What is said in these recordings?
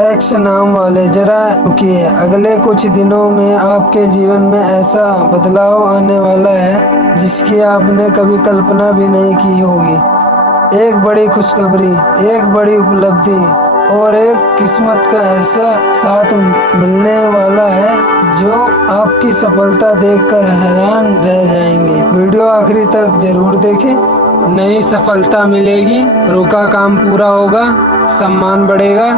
X नाम वाले जरा रुकिए। अगले कुछ दिनों में आपके जीवन में ऐसा बदलाव आने वाला है जिसकी आपने कभी कल्पना भी नहीं की होगी। एक बड़ी खुशखबरी, एक बड़ी उपलब्धि और एक किस्मत का ऐसा साथ मिलने वाला है जो आपकी सफलता देखकर हैरान रह जाएंगे। वीडियो आखिरी तक जरूर देखें। नई सफलता मिलेगी, रुका काम पूरा होगा, सम्मान बढ़ेगा,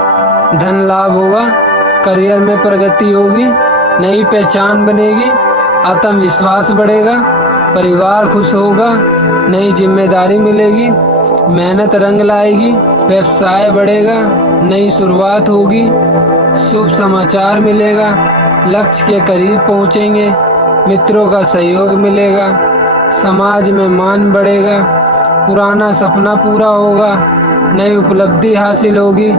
धन लाभ होगा, करियर में प्रगति होगी, नई पहचान बनेगी, आत्मविश्वास बढ़ेगा, परिवार खुश होगा, नई जिम्मेदारी मिलेगी, मेहनत रंग लाएगी, व्यवसाय बढ़ेगा, नई शुरुआत होगी, शुभ समाचार मिलेगा, लक्ष्य के करीब पहुंचेंगे, मित्रों का सहयोग मिलेगा, समाज में मान बढ़ेगा, पुराना सपना पूरा होगा, नई उपलब्धि हासिल होगी,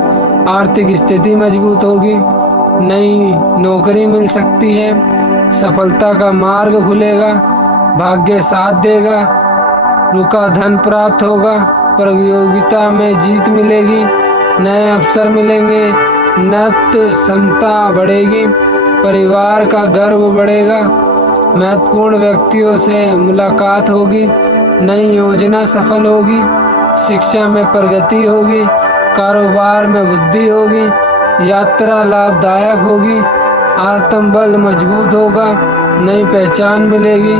आर्थिक स्थिति मजबूत होगी, नई नौकरी मिल सकती है, सफलता का मार्ग खुलेगा, भाग्य साथ देगा, रुका धन प्राप्त होगा, प्रतियोगिता में जीत मिलेगी, नए अवसर मिलेंगे, नृत्य क्षमता बढ़ेगी, परिवार का गर्व बढ़ेगा, महत्वपूर्ण व्यक्तियों से मुलाकात होगी, नई योजना सफल होगी, शिक्षा में प्रगति होगी, कारोबार में वृद्धि होगी, यात्रा लाभदायक होगी, आत्मबल मजबूत होगा, नई पहचान मिलेगी,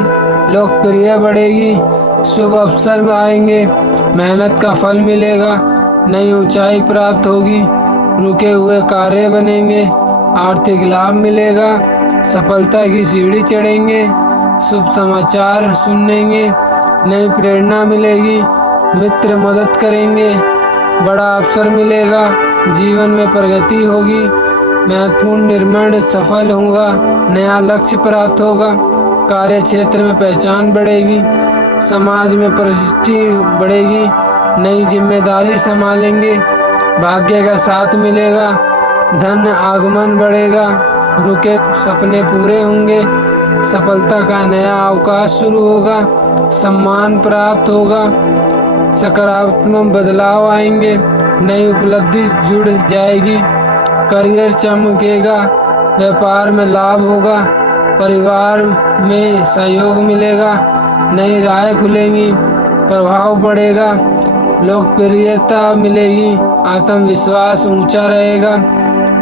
लोकप्रिय बढ़ेगी, शुभ अवसर आएंगे, मेहनत का फल मिलेगा, नई ऊंचाई प्राप्त होगी, रुके हुए कार्य बनेंगे, आर्थिक लाभ मिलेगा, सफलता की सीढ़ी चढ़ेंगे, शुभ समाचार सुनेंगे, नई प्रेरणा मिलेगी, मित्र मदद करेंगे, बड़ा अवसर मिलेगा, जीवन में प्रगति होगी, महत्वपूर्ण निर्माण सफल होगा, नया लक्ष्य प्राप्त होगा, कार्य क्षेत्र में पहचान बढ़ेगी, समाज में प्रसिद्धि बढ़ेगी, नई जिम्मेदारी संभालेंगे, भाग्य का साथ मिलेगा, धन आगमन बढ़ेगा, रुके सपने पूरे होंगे, सफलता का नया अवकाश शुरू होगा, सम्मान प्राप्त होगा, सकारात्मक बदलाव आएंगे, नई उपलब्धि जुड़ जाएगी, करियर चमकेगा, व्यापार में लाभ होगा, परिवार में सहयोग मिलेगा, नई राह खुलेंगी, प्रभाव बढ़ेगा, लोकप्रियता मिलेगी, आत्मविश्वास ऊंचा रहेगा,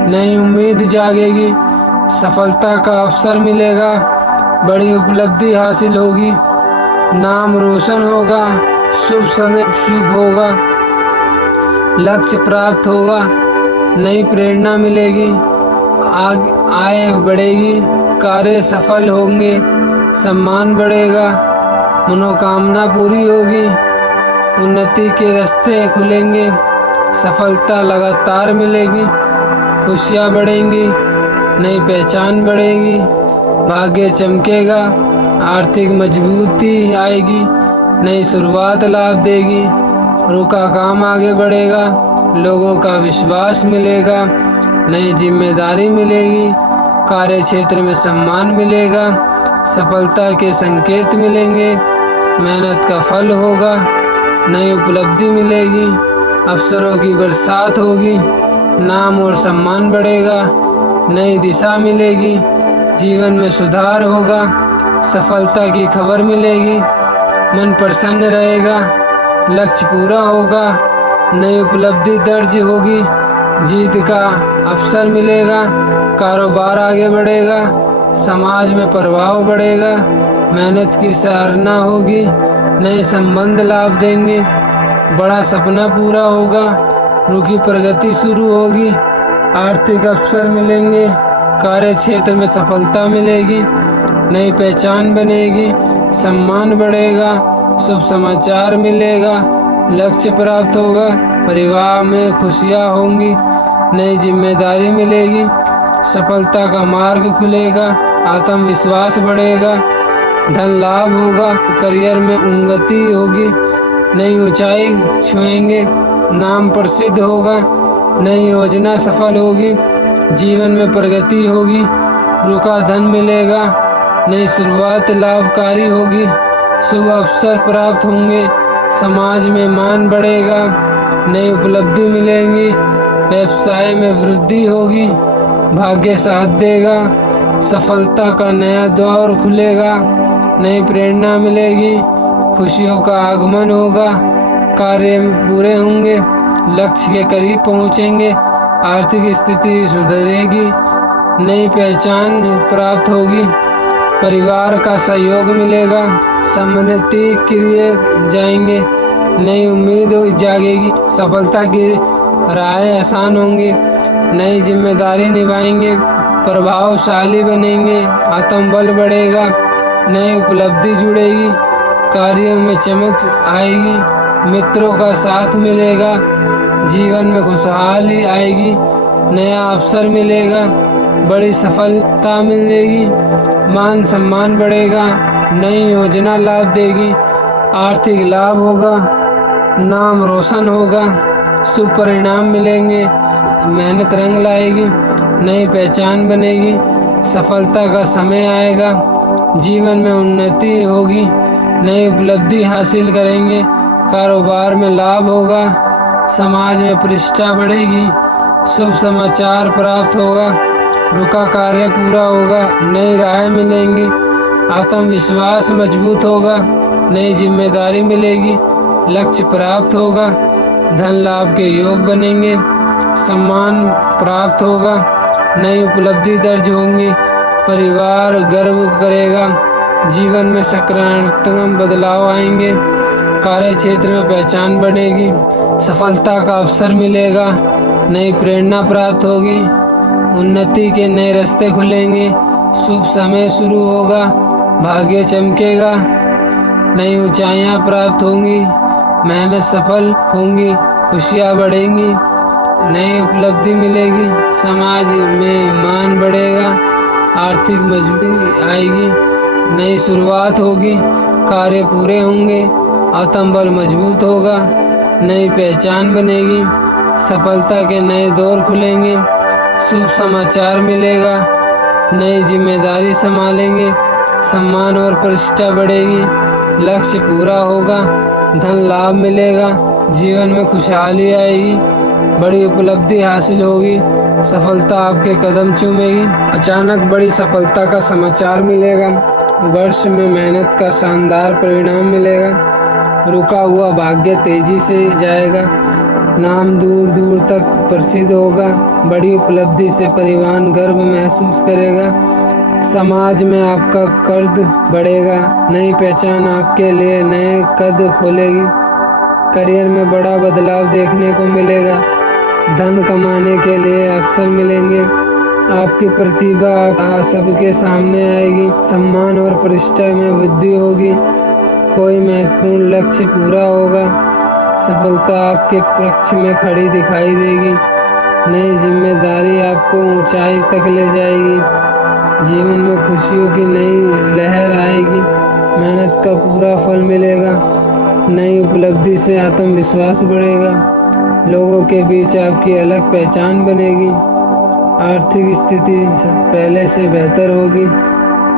नई उम्मीद जागेगी, सफलता का अवसर मिलेगा, बड़ी उपलब्धि हासिल होगी, नाम रोशन होगा, शुभ समय शुभ होगा, लक्ष्य प्राप्त होगा, नई प्रेरणा मिलेगी, आय बढ़ेगी, कार्य सफल होंगे, सम्मान बढ़ेगा, मनोकामना पूरी होगी, उन्नति के रास्ते खुलेंगे, सफलता लगातार मिलेगी, खुशियाँ बढ़ेंगी, नई पहचान बढ़ेगी, भाग्य चमकेगा, आर्थिक मजबूती आएगी, नई शुरुआत लाभ देगी, रुका काम आगे बढ़ेगा, लोगों का विश्वास मिलेगा, नई जिम्मेदारी मिलेगी, कार्य क्षेत्र में सम्मान मिलेगा, सफलता के संकेत मिलेंगे, मेहनत का फल होगा, नई उपलब्धि मिलेगी, अवसरों की बरसात होगी, नाम और सम्मान बढ़ेगा, नई दिशा मिलेगी, जीवन में सुधार होगा, सफलता की खबर मिलेगी, मन प्रसन्न रहेगा, लक्ष्य पूरा होगा, नई उपलब्धि दर्ज होगी, जीत का अवसर मिलेगा, कारोबार आगे बढ़ेगा, समाज में प्रभाव बढ़ेगा, मेहनत की सराहना होगी, नए संबंध लाभ देंगे, बड़ा सपना पूरा होगा, रुकी प्रगति शुरू होगी, आर्थिक अवसर मिलेंगे, कार्य क्षेत्र में सफलता मिलेगी, नई पहचान बनेगी, सम्मान बढ़ेगा, शुभ समाचार मिलेगा, लक्ष्य प्राप्त होगा, परिवार में खुशियाँ होंगी, नई जिम्मेदारी मिलेगी, सफलता का मार्ग खुलेगा, आत्मविश्वास बढ़ेगा, धन लाभ होगा, करियर में उन्नति होगी, नई ऊंचाई छुएंगे, नाम प्रसिद्ध होगा, नई योजना सफल होगी, जीवन में प्रगति होगी, रुका धन मिलेगा, नई शुरुआत लाभकारी होगी, शुभ अवसर प्राप्त होंगे, समाज में मान बढ़ेगा, नई उपलब्धि मिलेंगी, व्यवसाय में वृद्धि होगी, भाग्य साथ देगा, सफलता का नया दौर खुलेगा, नई प्रेरणा मिलेगी, खुशियों का आगमन होगा, कार्य पूरे होंगे, लक्ष्य के करीब पहुंचेंगे, आर्थिक स्थिति सुधरेगी, नई पहचान प्राप्त होगी, परिवार का सहयोग मिलेगा, सम्मति किए जाएंगे, नई उम्मीद जागेगी, सफलता की राहें आसान होंगी, नई जिम्मेदारी निभाएंगे, प्रभावशाली बनेंगे, आत्मबल बढ़ेगा, नई उपलब्धि जुड़ेगी, कार्यों में चमक आएगी, मित्रों का साथ मिलेगा, जीवन में खुशहाली आएगी, नया अवसर मिलेगा, बड़ी सफलता मिलेगी, मान सम्मान बढ़ेगा, नई योजना लाभ देगी, आर्थिक लाभ होगा, नाम रोशन होगा, शुभ परिणाम मिलेंगे, मेहनत रंग लाएगी, नई पहचान बनेगी, सफलता का समय आएगा, जीवन में उन्नति होगी, नई उपलब्धि हासिल करेंगे, कारोबार में लाभ होगा, समाज में प्रतिष्ठा बढ़ेगी, शुभ समाचार प्राप्त होगा, रुका कार्य पूरा होगा, नई राह मिलेंगी, आत्मविश्वास मजबूत होगा, नई जिम्मेदारी मिलेगी, लक्ष्य प्राप्त होगा, धन लाभ के योग बनेंगे, सम्मान प्राप्त होगा, नई उपलब्धि दर्ज होंगी, परिवार गर्व करेगा, जीवन में सकारात्मक बदलाव आएंगे, कार्य क्षेत्र में पहचान बढ़ेगी, सफलता का अवसर मिलेगा, नई प्रेरणा प्राप्त होगी, उन्नति के नए रास्ते खुलेंगे, शुभ समय शुरू होगा, भाग्य चमकेगा, नई ऊंचाइयां प्राप्त होंगी, मेहनत सफल होंगी, खुशियां बढ़ेंगी, नई उपलब्धि मिलेगी, समाज में मान बढ़ेगा, आर्थिक मजबूती आएगी, नई शुरुआत होगी, कार्य पूरे होंगे, आत्मबल मजबूत होगा, नई पहचान बनेगी, सफलता के नए दौर खुलेंगे, शुभ समाचार मिलेगा, नई जिम्मेदारी संभालेंगे, सम्मान और प्रतिष्ठा बढ़ेगी, लक्ष्य पूरा होगा, धन लाभ मिलेगा, जीवन में खुशहाली आएगी, बड़ी उपलब्धि हासिल होगी, सफलता आपके कदम चूमेगी, अचानक बड़ी सफलता का समाचार मिलेगा, वर्ष में मेहनत का शानदार परिणाम मिलेगा, रुका हुआ भाग्य तेजी से जाएगा, नाम दूर दूर तक प्रसिद्ध होगा, बड़ी उपलब्धि से परिवार गर्व महसूस करेगा, समाज में आपका कद बढ़ेगा, नई पहचान आपके लिए नए कद खोलेगी, करियर में बड़ा बदलाव देखने को मिलेगा, धन कमाने के लिए अवसर मिलेंगे, आपकी प्रतिभा सबके सामने आएगी, सम्मान और प्रतिष्ठा में वृद्धि होगी, कोई महत्वपूर्ण लक्ष्य पूरा होगा, सफलता आपके पक्ष में खड़ी दिखाई देगी, नई जिम्मेदारी आपको ऊंचाई तक ले जाएगी, जीवन में खुशियों की नई लहर आएगी, मेहनत का पूरा फल मिलेगा, नई उपलब्धि से आत्मविश्वास बढ़ेगा, लोगों के बीच आपकी अलग पहचान बनेगी, आर्थिक स्थिति पहले से बेहतर होगी,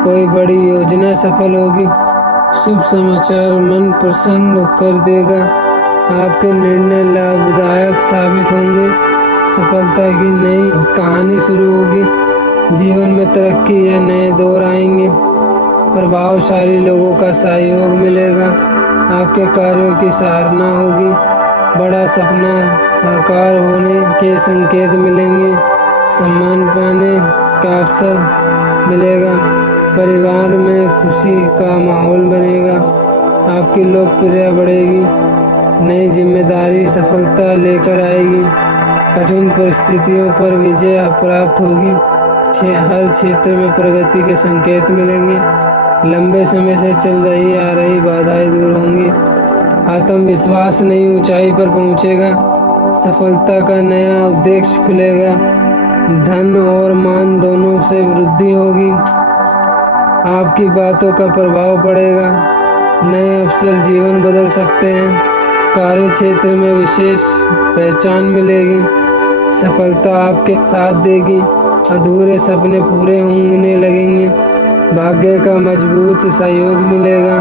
कोई बड़ी योजना सफल होगी, शुभ समाचार मन प्रसन्न कर देगा, आपके निर्णय लाभदायक साबित होंगे, सफलता की नई कहानी शुरू होगी, जीवन में तरक्की या नए दौर आएंगे, प्रभावशाली लोगों का सहयोग मिलेगा, आपके कार्यों की सराहना होगी, बड़ा सपना साकार होने के संकेत मिलेंगे, सम्मान पाने का अवसर मिलेगा, परिवार में खुशी का माहौल बनेगा, आपकी लोकप्रियता बढ़ेगी, नई जिम्मेदारी सफलता लेकर आएगी, कठिन परिस्थितियों पर विजय प्राप्त होगी, हर क्षेत्र में प्रगति के संकेत मिलेंगे, लंबे समय से चल रही आ रही बाधाएं दूर होंगी, आत्मविश्वास नई ऊंचाई पर पहुंचेगा, सफलता का नया उद्देश्य खुलेगा, धन और मान दोनों से वृद्धि होगी, आपकी बातों का प्रभाव पड़ेगा, नए अवसर जीवन बदल सकते हैं, कार्य क्षेत्र में विशेष पहचान मिलेगी, सफलता आपके साथ देगी, अधूरे सपने पूरे होने लगेंगे, भाग्य का मजबूत सहयोग मिलेगा,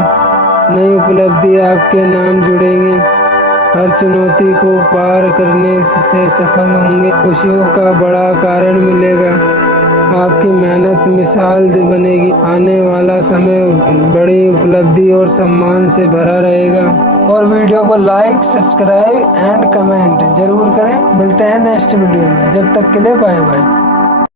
नई उपलब्धि आपके नाम जुड़ेंगे, हर चुनौती को पार करने से सफल होंगे। खुशियों का बड़ा कारण मिलेगा। आपकी मेहनत मिसाल बनेगी। आने वाला समय बड़ी उपलब्धि और सम्मान से भरा रहेगा। और वीडियो को लाइक, सब्सक्राइब एंड कमेंट जरूर करें। मिलते हैं नेक्स्ट वीडियो में। जब तक के लिए बाय बाय।